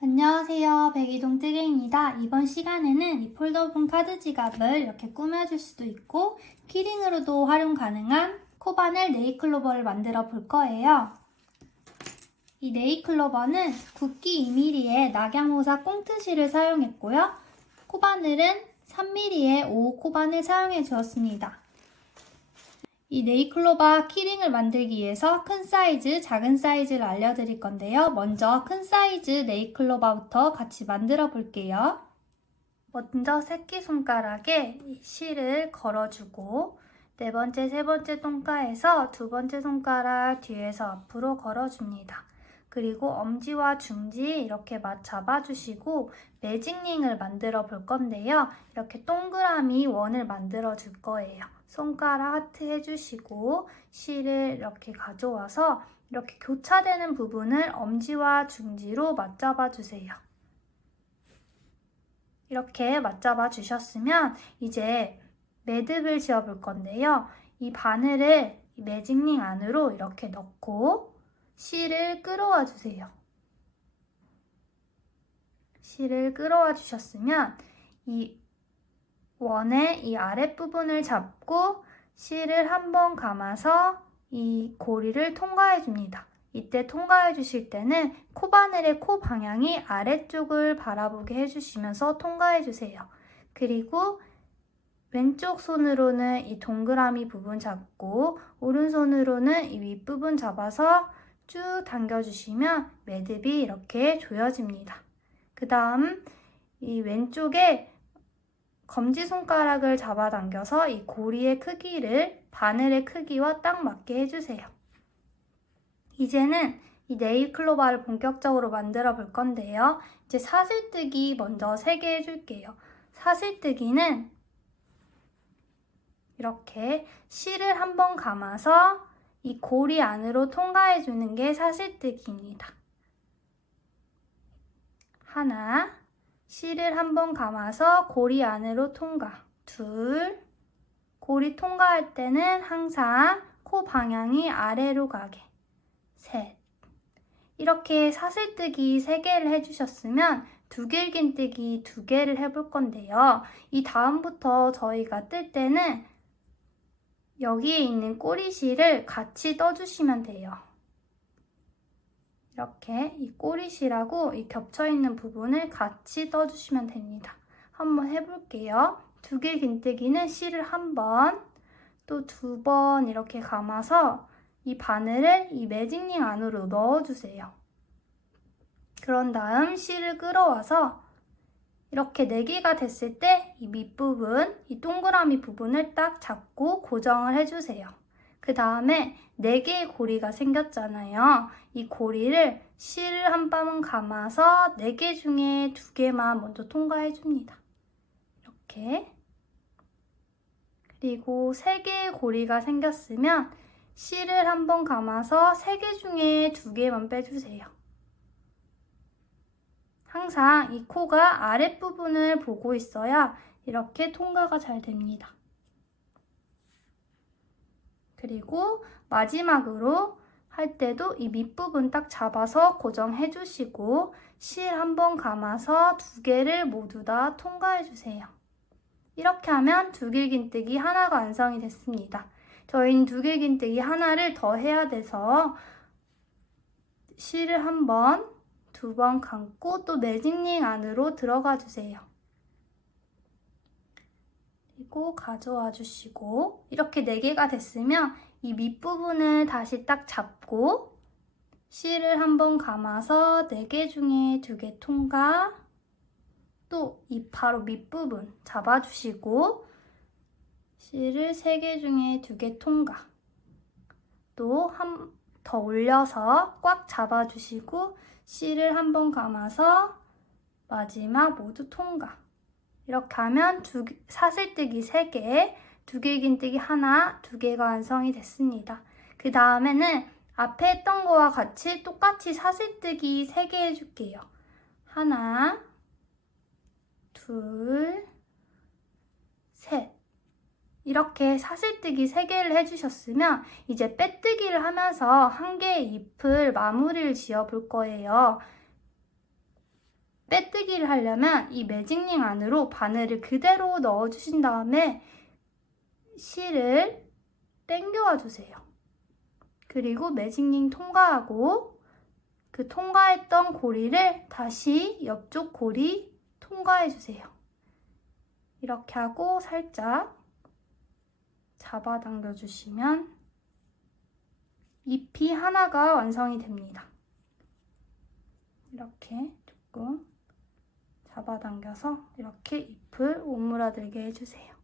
안녕하세요. 백이동 뜨개입니다. 이번 시간에는 이 폴더분 카드 지갑을 이렇게 꾸며줄 수도 있고 키링으로도 활용 가능한 코바늘 네이클로버를 만들어 볼 거예요. 이 네이클로버는 굵기 2mm의 낙양호사 꽁트실을 사용했고요. 코바늘은 3mm의 5 코바늘 사용해 주었습니다. 이 네이클로바 키링을 만들기 위해서 큰 사이즈, 작은 사이즈를 알려드릴 건데요. 먼저 큰 사이즈 네이클로바부터 같이 만들어 볼게요. 먼저 새끼손가락에 이 실을 걸어주고 네 번째, 세 번째 손가에서 두 번째 손가락 뒤에서 앞으로 걸어줍니다. 그리고 엄지와 중지 이렇게 맞 잡아주시고 매직링을 만들어 볼 건데요. 이렇게 동그라미 원을 만들어 줄 거예요. 손가락 하트 해주시고 실을 이렇게 가져와서 이렇게 교차되는 부분을 엄지와 중지로 맞잡아 주세요. 이렇게 맞잡아 주셨으면 이제 매듭을 지어 볼 건데요. 이 바늘을 이 매직링 안으로 이렇게 넣고 실을 끌어와 주세요. 실을 끌어와 주셨으면 이 원의 이 아랫부분을 잡고 실을 한번 감아서 이 고리를 통과해 줍니다. 이때 통과해 주실 때는 코바늘의 코 방향이 아래쪽을 바라보게 해주시면서 통과해 주세요. 그리고 왼쪽 손으로는 이 동그라미 부분 잡고 오른손으로는 이 윗부분 잡아서 쭉 당겨주시면 매듭이 이렇게 조여집니다. 그 다음 이 왼쪽에 검지손가락을 잡아당겨서 이 고리의 크기를 바늘의 크기와 딱 맞게 해주세요. 이제는 이 네일 클로바를 본격적으로 만들어 볼 건데요. 이제 사슬뜨기 먼저 3개 해줄게요. 사슬뜨기는 이렇게 실을 한번 감아서 이 고리 안으로 통과해 주는 게 사슬뜨기입니다. 하나, 실을 한번 감아서 고리 안으로 통과. 둘, 고리 통과할 때는 항상 코 방향이 아래로 가게. 셋. 이렇게 사슬뜨기 3개를 해주셨으면 두길긴뜨기 2개를 해볼 건데요. 이 다음부터 저희가 뜰 때는 여기에 있는 꼬리실을 같이 떠주시면 돼요. 이렇게 이 꼬리실하고 이 겹쳐있는 부분을 같이 떠주시면 됩니다. 한번 해볼게요. 두길 긴뜨기는 실을 한 번, 또 두 번 이렇게 감아서 이 바늘을 이 매직링 안으로 넣어주세요. 그런 다음 실을 끌어와서 이렇게 4개가 됐을 때 이 밑부분, 이 동그라미 부분을 딱 잡고 고정을 해주세요. 그 다음에 4개의 고리가 생겼잖아요. 이 고리를 실을 한번 감아서 4개 중에 2개만 먼저 통과해 줍니다. 이렇게. 그리고 3개의 고리가 생겼으면 실을 한 번 감아서 3개 중에 2개만 빼주세요. 항상 이 코가 아랫부분을 보고 있어야 이렇게 통과가 잘 됩니다. 그리고 마지막으로 할 때도 이 밑부분 딱 잡아서 고정해 주시고 실 한번 감아서 두 개를 모두 다 통과해 주세요. 이렇게 하면 두길긴뜨기 하나가 완성이 됐습니다. 저희는 두길긴뜨기 하나를 더 해야 돼서 실을 한 번, 두 번 감고 또 매직링 안으로 들어가 주세요. 그리고 가져와 주시고 이렇게 4개가 됐으면 이 밑부분을 다시 딱 잡고 실을 한번 감아서 4개 중에 2개 통과 또 이 바로 밑부분 잡아주시고 실을 3개 중에 2개 통과 또 한 더 올려서 꽉 잡아주시고 실을 한번 감아서 마지막 모두 통과 이렇게 하면 두, 사슬뜨기 3개, 두길긴뜨기 하나, 두 개가 완성이 됐습니다. 그 다음에는 앞에 했던 거와 같이 똑같이 사슬뜨기 3개 해줄게요. 하나, 둘, 셋. 이렇게 사슬뜨기 3개를 해주셨으면 이제 빼뜨기를 하면서 한 개의 잎을 마무리를 지어 볼 거예요. 빼뜨기를 하려면 이 매직링 안으로 바늘을 그대로 넣어주신 다음에 실을 당겨와 주세요. 그리고 매직링 통과하고 그 통과했던 고리를 다시 옆쪽 고리 통과해 주세요. 이렇게 하고 살짝 잡아당겨 주시면 잎이 하나가 완성이 됩니다. 이렇게 조금 잡아당겨서 이렇게 잎을 오므라들게 해주세요.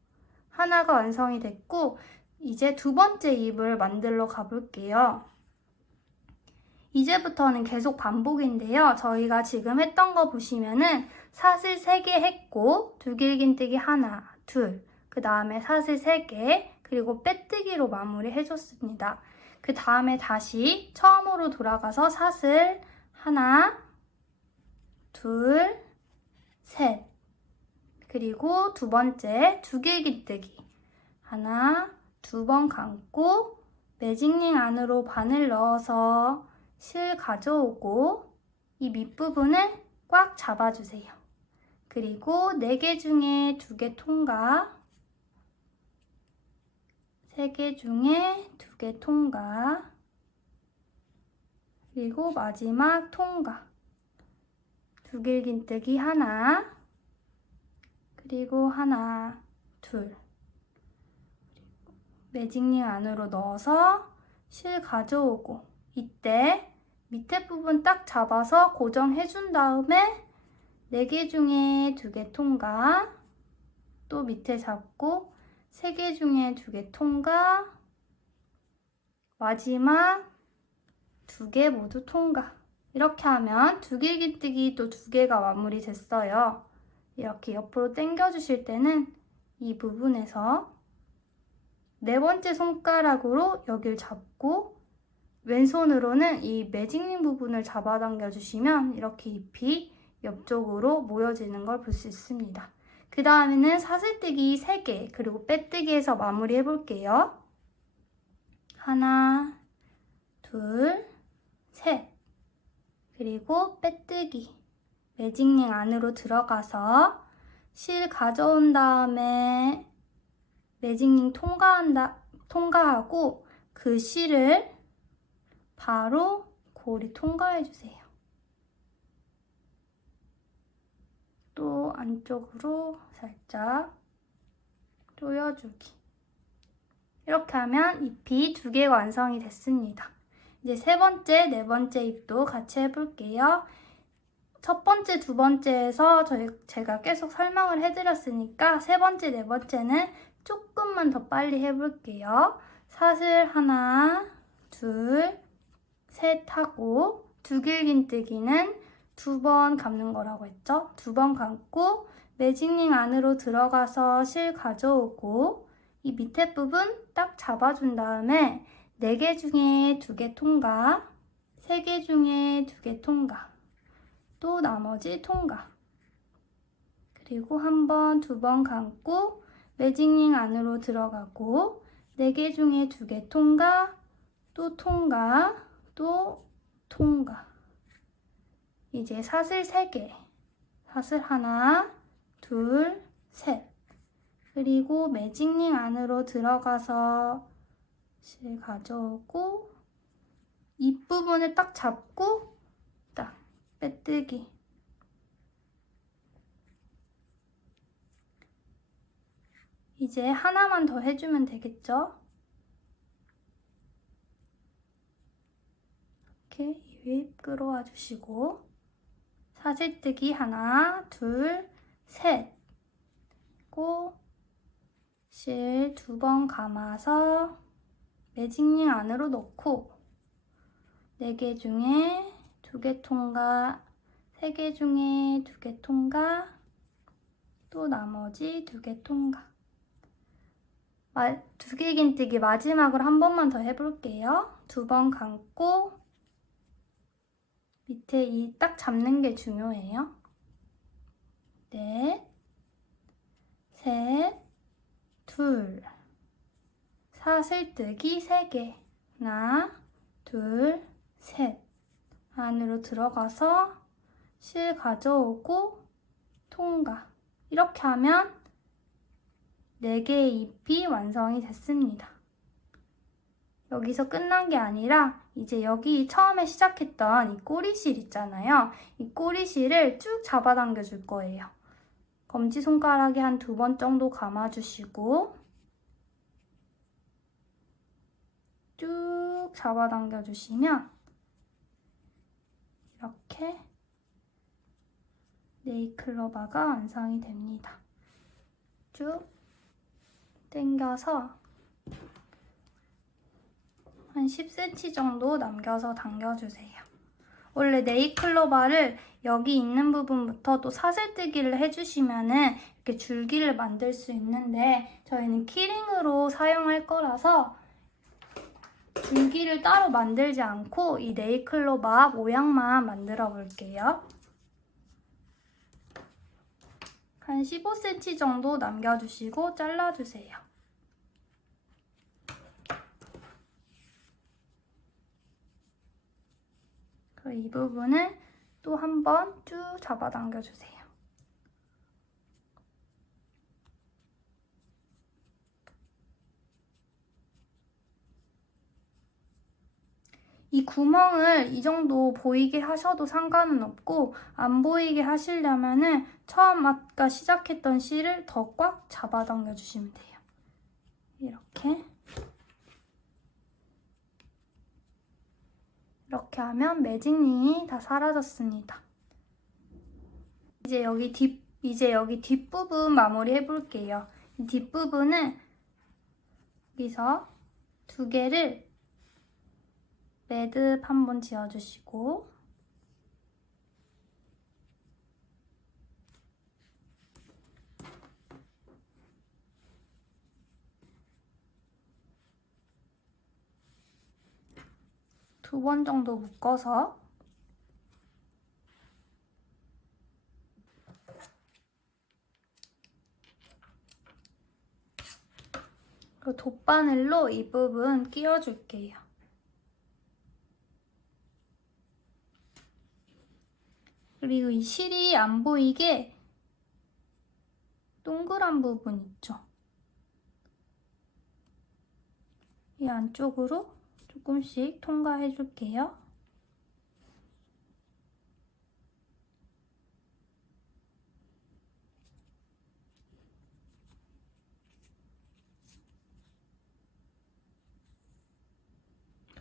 하나가 완성이 됐고 이제 두 번째 잎을 만들러 가볼게요. 이제부터는 계속 반복인데요. 저희가 지금 했던 거 보시면은 사슬 3개 했고 두 길긴뜨기 하나, 둘, 그 다음에 사슬 3개, 그리고 빼뜨기로 마무리 해줬습니다. 그 다음에 다시 처음으로 돌아가서 사슬 하나, 둘, 셋. 그리고 두 번째 두길기뜨기. 하나, 두 번 감고 매직링 안으로 바늘 넣어서 실 가져오고 이 밑부분을 꽉 잡아주세요. 그리고 네 개 중에 두 개 통과, 세 개 중에 두 개 통과, 그리고 마지막 통과. 두 길긴뜨기 하나, 그리고 하나, 둘. 매직링 안으로 넣어서 실 가져오고 이때 밑에 부분 딱 잡아서 고정해 준 다음에 4개 중에 2개 통과 또 밑에 잡고 3개 중에 2개 통과 마지막 2개 모두 통과 이렇게 하면 두 길기뜨기 또 2개가 마무리 됐어요 이렇게 옆으로 당겨 주실 때는 이 부분에서 네 번째 손가락으로 여길 잡고 왼손으로는 이 매직링 부분을 잡아당겨 주시면 이렇게 잎이 옆쪽으로 모여지는 걸 볼 수 있습니다. 그 다음에는 사슬뜨기 3개 그리고 빼뜨기해서 마무리 해볼게요. 하나, 둘, 셋 그리고 빼뜨기 매직링 안으로 들어가서 실 가져온 다음에 매직링 통과한다, 통과하고 그 실을 바로 고리 통과해 주세요. 또 안쪽으로 살짝 조여주기. 이렇게 하면 잎이 두 개가 완성이 됐습니다. 이제 세 번째, 네 번째 잎도 같이 해볼게요. 첫 번째, 두 번째에서 저희, 제가 계속 설명을 해드렸으니까 세 번째, 네 번째는 조금만 더 빨리 해볼게요. 사슬 하나, 둘, 셋 하고 두 길긴뜨기는 두 번 감는 거라고 했죠? 두 번 감고 매직링 안으로 들어가서 실 가져오고 이 밑에 부분 딱 잡아준 다음에 네개 중에 두개 통과, 세개 중에 두개 통과, 또 나머지 통과. 그리고 한 번, 두 번 감고 매직링 안으로 들어가고 4개 중에 2개 통과, 또 통과, 또 통과. 이제 사슬 3개. 사슬 하나, 둘, 셋. 그리고 매직링 안으로 들어가서 실 가져오고 잎부분을 딱 잡고 딱 빼뜨기. 이제 하나만 더 해주면 되겠죠? 이렇게 윗 끌어와 주시고 사슬뜨기 하나, 둘, 셋 고 실 두 번 감아서 매직링 안으로 넣고 네개 중에 두개 통과, 세개 중에 두개 통과, 또 나머지 두개 통과. 두길긴뜨기 마지막으로 한 번만 더 해볼게요. 두 번 감고 밑에 이 딱 잡는 게 중요해요. 넷, 셋, 둘, 사슬뜨기 세 개. 하나, 둘, 셋. 안으로 들어가서 실 가져오고 통과. 이렇게 하면 4개의 잎이 완성이 됐습니다. 여기서 끝난 게 아니라 이제 여기 처음에 시작했던 이 꼬리실 있잖아요. 이 꼬리실을 쭉 잡아당겨 줄 거예요. 검지손가락에 한 두 번 정도 감아주시고 쭉 잡아당겨 주시면 이렇게 네이클로바가 완성이 됩니다. 쭉 당겨서 한 10cm 정도 남겨서 당겨주세요. 원래 네이클로바를 여기 있는 부분부터 또 사슬뜨기를 해주시면은 이렇게 줄기를 만들 수 있는데 저희는 키링으로 사용할 거라서 줄기를 따로 만들지 않고 이 네이클로바 모양만 만들어 볼게요. 한 15cm 정도 남겨주시고 잘라주세요. 그리고 이 부분을 또 한 번 쭉 잡아당겨 주세요. 이 구멍을 이 정도 보이게 하셔도 상관은 없고 안 보이게 하시려면은 처음 아까 시작했던 실을 더 꽉 잡아당겨 주시면 돼요. 이렇게 이렇게 하면 매직링이 다 사라졌습니다. 이제 여기 뒷 이제 여기 뒷부분 마무리 해볼게요. 이 뒷부분은 여기서 두 개를 매듭 한 번 지어주시고 두 번 정도 묶어서 그리고 돗바늘로 이 부분 끼워줄게요. 그리고 이 실이 안 보이게 동그란 부분 있죠? 이 안쪽으로 조금씩 통과해 줄게요.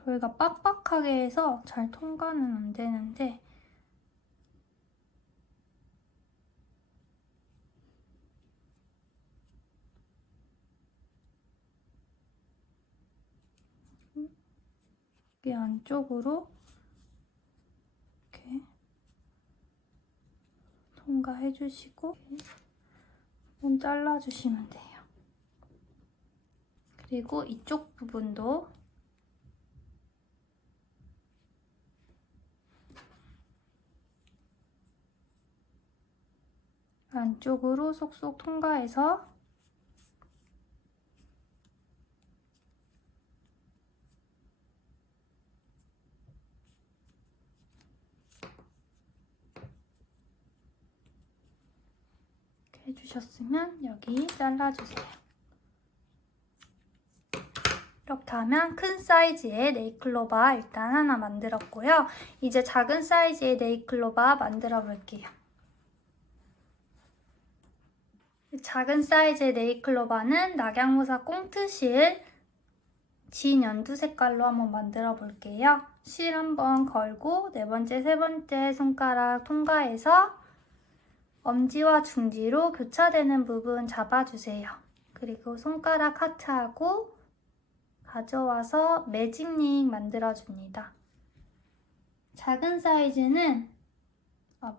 저희가 빡빡하게 해서 잘 통과는 안 되는데 여기 안쪽으로 이렇게 통과해 주시고 한번 잘라 주시면 돼요. 그리고 이쪽 부분도 안쪽으로 쏙쏙 통과해서 해주셨으면 여기 잘라주세요. 이렇게 하면 큰 사이즈의 네이클로바 일단 하나 만들었고요. 이제 작은 사이즈의 네이클로바 만들어 볼게요. 작은 사이즈의 네이클로바는 낙양무사 꽁트실 진 연두 색깔로 한번 만들어 볼게요. 실 한번 걸고 네 번째, 세 번째 손가락 통과해서 엄지와 중지로 교차되는 부분 잡아주세요. 그리고 손가락 하트하고 가져와서 매직링 만들어줍니다. 작은 사이즈는 아,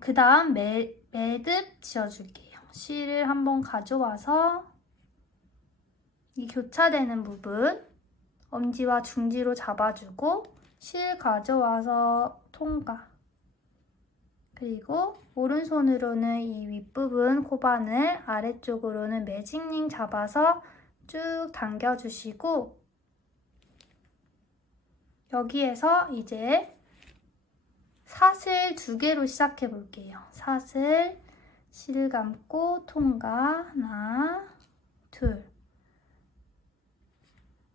그 다음 매듭 지어줄게요. 실을 한번 가져와서 이 교차되는 부분 엄지와 중지로 잡아주고 실 가져와서 통과 그리고 오른손으로는 이 윗부분 코바늘 아래쪽으로는 매직링 잡아서 쭉 당겨주시고 여기에서 이제 사슬 두 개로 시작해 볼게요. 사슬, 실 감고 통과 하나, 둘.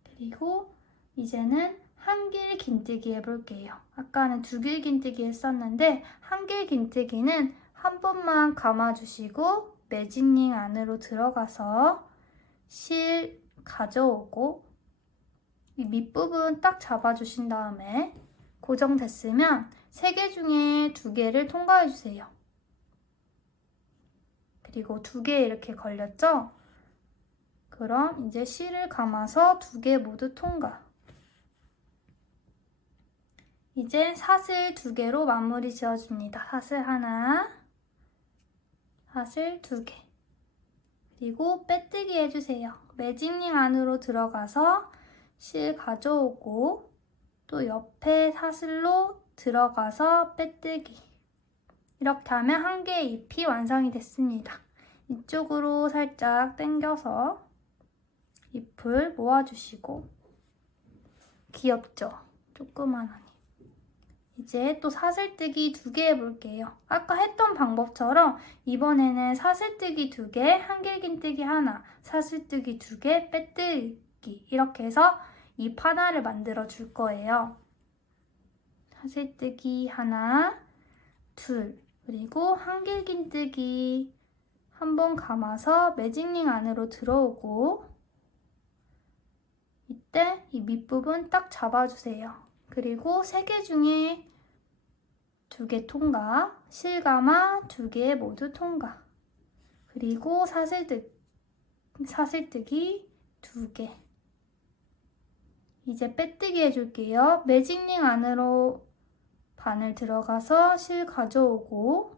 그리고 이제는 한길 긴뜨기 해볼게요. 아까는 두 길 긴뜨기 했었는데 한길 긴뜨기는 한 번만 감아주시고 매직링 안으로 들어가서 실 가져오고 이 밑부분 딱 잡아주신 다음에 고정됐으면 세 개 중에 두 개를 통과해 주세요. 그리고 두 개 이렇게 걸렸죠? 그럼 이제 실을 감아서 두 개 모두 통과. 이제 사슬 두 개로 마무리 지어줍니다. 사슬 하나, 사슬 두 개. 그리고 빼뜨기 해주세요. 매직링 안으로 들어가서 실 가져오고 또 옆에 사슬로 들어가서 빼뜨기. 이렇게 하면 한 개의 잎이 완성이 됐습니다. 이쪽으로 살짝 당겨서 잎을 모아주시고 귀엽죠? 조그만하니. 이제 또 사슬뜨기 두 개 해볼게요. 아까 했던 방법처럼 이번에는 사슬뜨기 두 개, 한길긴뜨기 하나, 사슬뜨기 두 개, 빼뜨기 이렇게 해서 잎 하나를 만들어 줄 거예요. 사슬뜨기 하나, 둘, 그리고 한길긴뜨기 한 번 감아서 매직링 안으로 들어오고 이때 이 밑부분 딱 잡아주세요. 그리고 세 개 중에 두 개 통과, 실감아 두 개 모두 통과. 그리고 사슬뜨, 사슬뜨기 두 개. 이제 빼뜨기 해줄게요. 매직링 안으로 바늘 들어가서 실 가져오고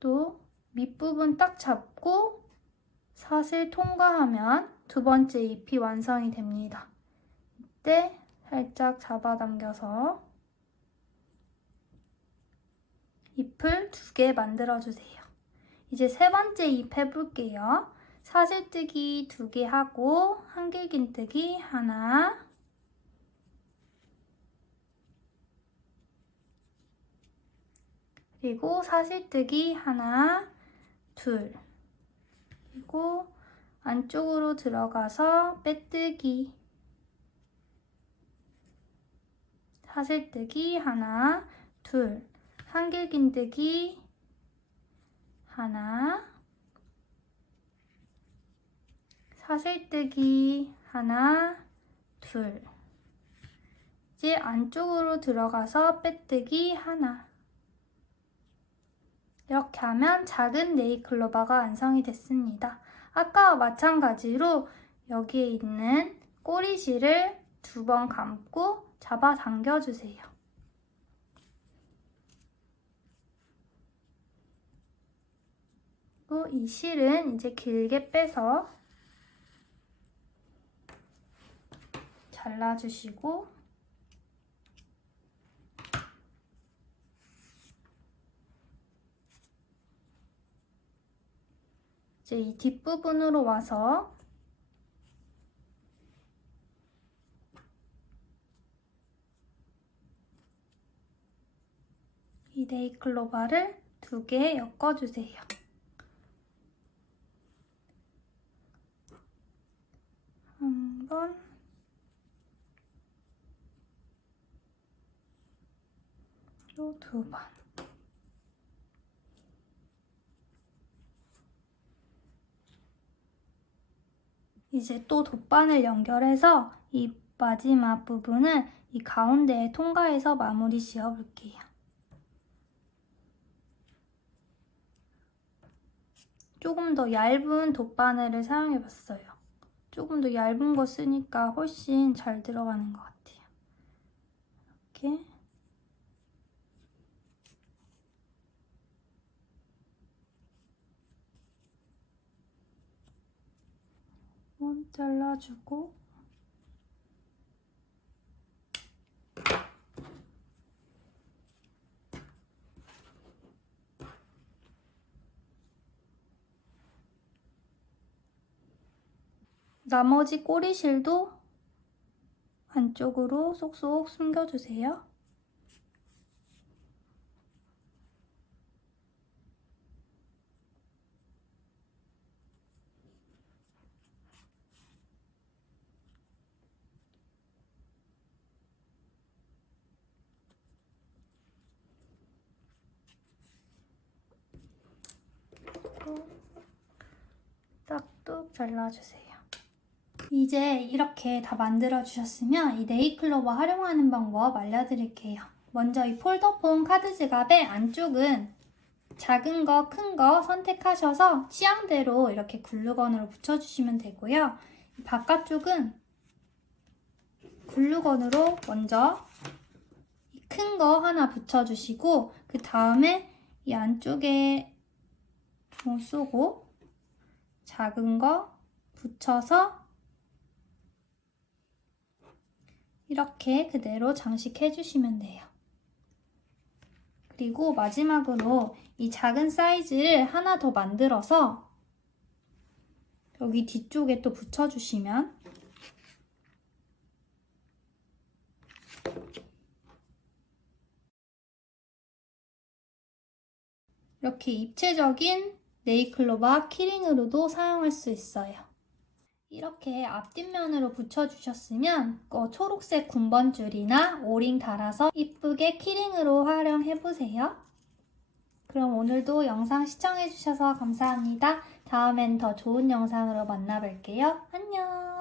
또 밑부분 딱 잡고 사슬 통과하면 두 번째 잎이 완성이 됩니다. 이때 살짝 잡아당겨서 잎을 두 개 만들어주세요. 이제 세 번째 잎 해볼게요. 사슬뜨기 두 개 하고 한길긴뜨기 하나 그리고 사슬뜨기 하나 둘 그리고 안쪽으로 들어가서 빼뜨기 사슬뜨기 하나, 둘, 한길긴뜨기 하나, 사슬뜨기 하나, 둘. 이제 안쪽으로 들어가서 빼뜨기 하나. 이렇게 하면 작은 네이클로바가 완성이 됐습니다. 아까와 마찬가지로 여기에 있는 꼬리실을 두 번 감고 잡아 당겨주세요. 그리고 이 실은 이제 길게 빼서 잘라주시고 이제 이 뒷부분으로 와서 이 네이클로바를 두 개 엮어주세요. 한 번, 또 두 번. 이제 또 돗바늘 연결해서 이 마지막 부분을 이 가운데에 통과해서 마무리 지어볼게요. 조금 더 얇은 돗바늘을 사용해봤어요. 조금 더 얇은 거 쓰니까 훨씬 잘 들어가는 것 같아요. 이렇게. 한번 잘라주고 나머지 꼬리실도 안쪽으로 쏙쏙 숨겨주세요. 어, 싹둑 잘라주세요. 이제 이렇게 다 만들어 주셨으면 이 네이클로버 활용하는 방법 알려드릴게요. 먼저 이 폴더폰 카드 지갑의 안쪽은 작은 거, 큰 거 선택하셔서 취향대로 이렇게 글루건으로 붙여주시면 되고요. 이 바깥쪽은 글루건으로 먼저 큰 거 하나 붙여주시고 그 다음에 이 안쪽에 좀 쏘고 작은 거 붙여서 이렇게 그대로 장식해 주시면 돼요. 그리고 마지막으로 이 작은 사이즈를 하나 더 만들어서 여기 뒤쪽에 또 붙여주시면 이렇게 입체적인 네이클로바 키링으로도 사용할 수 있어요. 이렇게 앞뒷면으로 붙여주셨으면 어, 초록색 군번줄이나 오링 달아서 이쁘게 키링으로 활용해보세요. 그럼 오늘도 영상 시청해주셔서 감사합니다. 다음엔 더 좋은 영상으로 만나뵐게요. 안녕!